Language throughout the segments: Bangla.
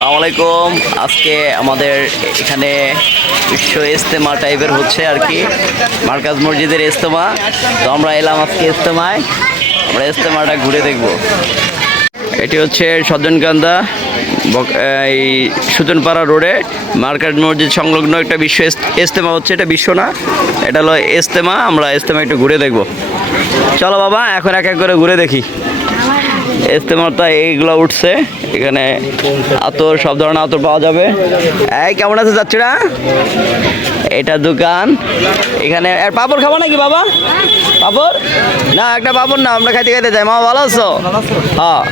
আসসালামাইকুম আজকে আমাদের এখানে বিশ্ব ইস্তেমা টাইপের হচ্ছে আর কি। মার্কাজ মসজিদের ইস্তেমা তো আমরা এলাম আজকে ইস্তেমায় আমরা ইস্তেমাটা ঘুরে দেখব। এটি হচ্ছে সজ্জনকান্দা এই সুজনপাড়া রোডে মার্কাজ মসজিদ সংলগ্ন একটা বিশ্ব ইস্তেমা হচ্ছে। এটা বিশ্ব না, এটা হলো ইস্তেমা আমরা ইস্তেমা একটু ঘুরে দেখব। চলো বাবা, এখন এক এক করে ঘুরে দেখি। ইস্তেমারটা এইগুলো উঠছে। এখানে আতর, সব ধরনের আতর পাওয়া যাবে। এই, কেমন আছে যাচ্ছে না এটা দোকান। এখানে, আর পাপড় খাব নাকি বাবা? পাপড়? না, একটা পাপড় না, আমরা খাইতে খাইতে যাই। মা, ভালো আছো? হ্যাঁ।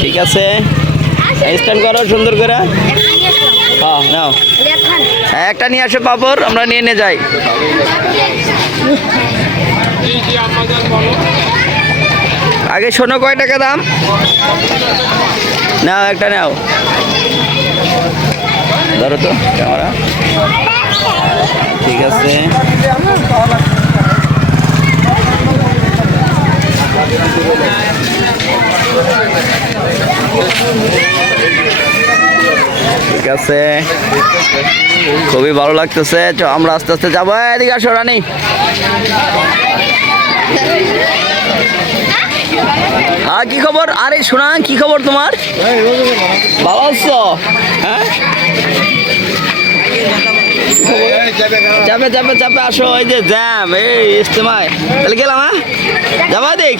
ঠিক আছে। স্ট্যান্ড করো, সুন্দর করে। হ্যাঁ নাও। একটা নিয়ে আসো পাপড়, আমরা নিয়ে নিয়ে যাই। আগে শোনো কয় টাকা দাম? নাও, একটা নাও। ধরো তো, ক্যামেরা। ঠিক আছে। ঠিক আছে। খুবই ভালো লাগতেছে। চ, আমরা আস্তে আস্তে যাব। এদিকে আসো, রানী। হ্যাঁ কি খবর? আরে শোনা কি খবর তোমার? ভালো আছো? হ্যাঁ? চাপে চাপে চাপে আসো এই যে জ্যাম এই ইস্তেমায় তাহলে গেলাম হ্যাঁ? যাবা দেখ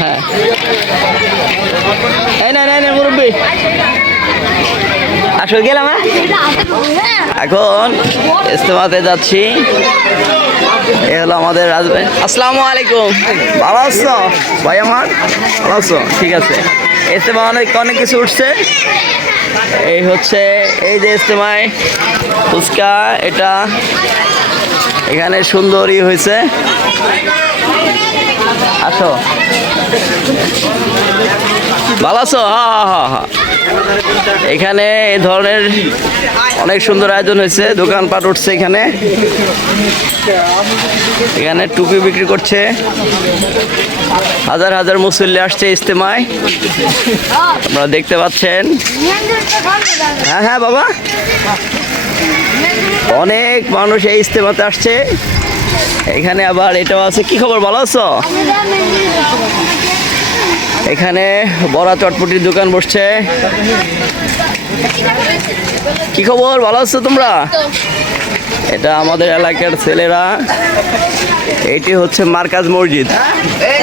হ্যাঁ। এই না না মুরব্বী। আসো গেলাম হ্যাঁ? এখন ইস্তেমাতে যাচ্ছি। এ হলো আমাদের রাজবাড়ি। আসসালামু আলাইকুম। ভালো আছো? ভাই আমার? ভালো আছো? ঠিক আছে। ইস্তেমা অনেক অনেক কিছু উঠছে। এই হচ্ছে, এই যে ইস্তেমায় ফুচকা, এটা এখানে সুন্দরই হয়েছে। আসো। ভালো আছো এখানে এই ধরনের অনেক সুন্দর আয়োজন হয়েছে, দোকানপাট উঠছে এখানে। এখানে টুপি বিক্রি করছে। হাজার হাজার মুসল্লি আসছে ইস্তেমায় আপনারা দেখতে পাচ্ছেন। হ্যাঁ হ্যাঁ বাবা। অনেক মানুষ এই ইস্তেমাতে আসছে। এখানে আবার এটাও আছে। কি খবর, ভালো আছো? এখানে বড়া চটপটির দোকান বসছে। কি খবর? ভালো আছো তোমরা? এটা আমাদের এলাকার ছেলেরা। এটি হচ্ছে মার্কাজ মসজিদ।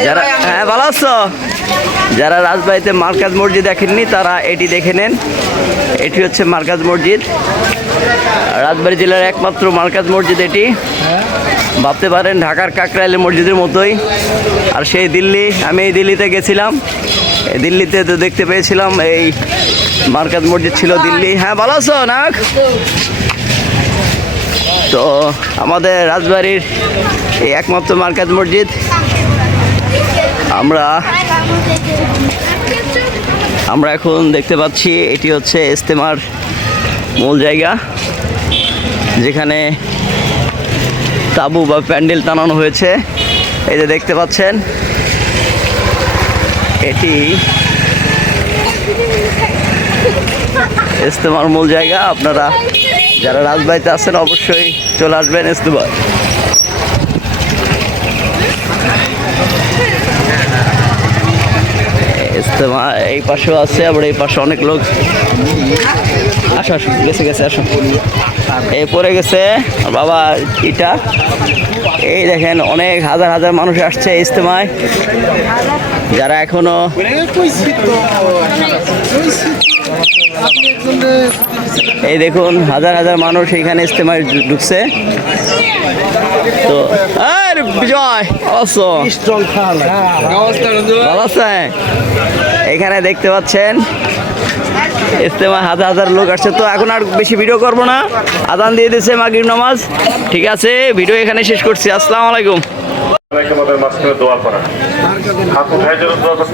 যারা হ্যাঁ ভালো আছো? যারা রাজবাড়িতে মার্কাজ মসজিদ দেখেননি, তারা এটি দেখে নেন। এটি হচ্ছে মার্কাজ মসজিদ। রাজবাড়ি জেলার একমাত্র মার্কাজ মসজিদ এটি। ভাবতে পারেন ঢাকার কাকরাইলের মসজিদের মতোই। আর সেই দিল্লি, আমি এই দিল্লিতে গেছিলাম। এই দিল্লিতে তো দেখতে পেয়েছিলাম এই মার্কাজ মসজিদ ছিল দিল্লি। হ্যাঁ ভালো আছো নাক তো আমাদের রাজবাড়ির এই একমাত্র মার্কাজ মসজিদ। আমরা আমরা এখন দেখতে পাচ্ছি, এটি হচ্ছে ইস্তেমার মূল জায়গা, যেখানে তাবু বা প্যান্ডেল টানানো হয়েছে। এই যে দেখতে পাচ্ছেন, এটি ইস্তেমার মূল জায়গা। আপনারা যারা রাজবাড়িতে আছেন, অবশ্যই চলে আসবেন ইস্তেমার ইস্তেমা এই পাশেও আছে, আবার এই পাশে অনেক লোক। আসো আসো, গেছে গেছে, আসো। এই পড়ে গেছে বাবা ইটা। এই দেখেন, অনেক হাজার হাজার মানুষ আসছে এই ইস্তেমায় যারা এখনও এই দেখুন, হাজার হাজার মানুষ এখানে ইস্তেমায় ঢুকছে। তো বিজয় আছো ভালো আছেন? এখানে দেখতে পাচ্ছেন ইস্তেমা হাজার হাজার লোক আসছে। তো এখন আর বেশি ভিডিও করব না। আদান দিয়ে দিয়েছে মাগির নামাজ। ঠিক আছে ভিডিও এখানে শেষ করছি। আসসালামু আলাইকুম। আমাদের মাঝখানে দোয়া করা। হাত উঠায় যেন দোয়া করতে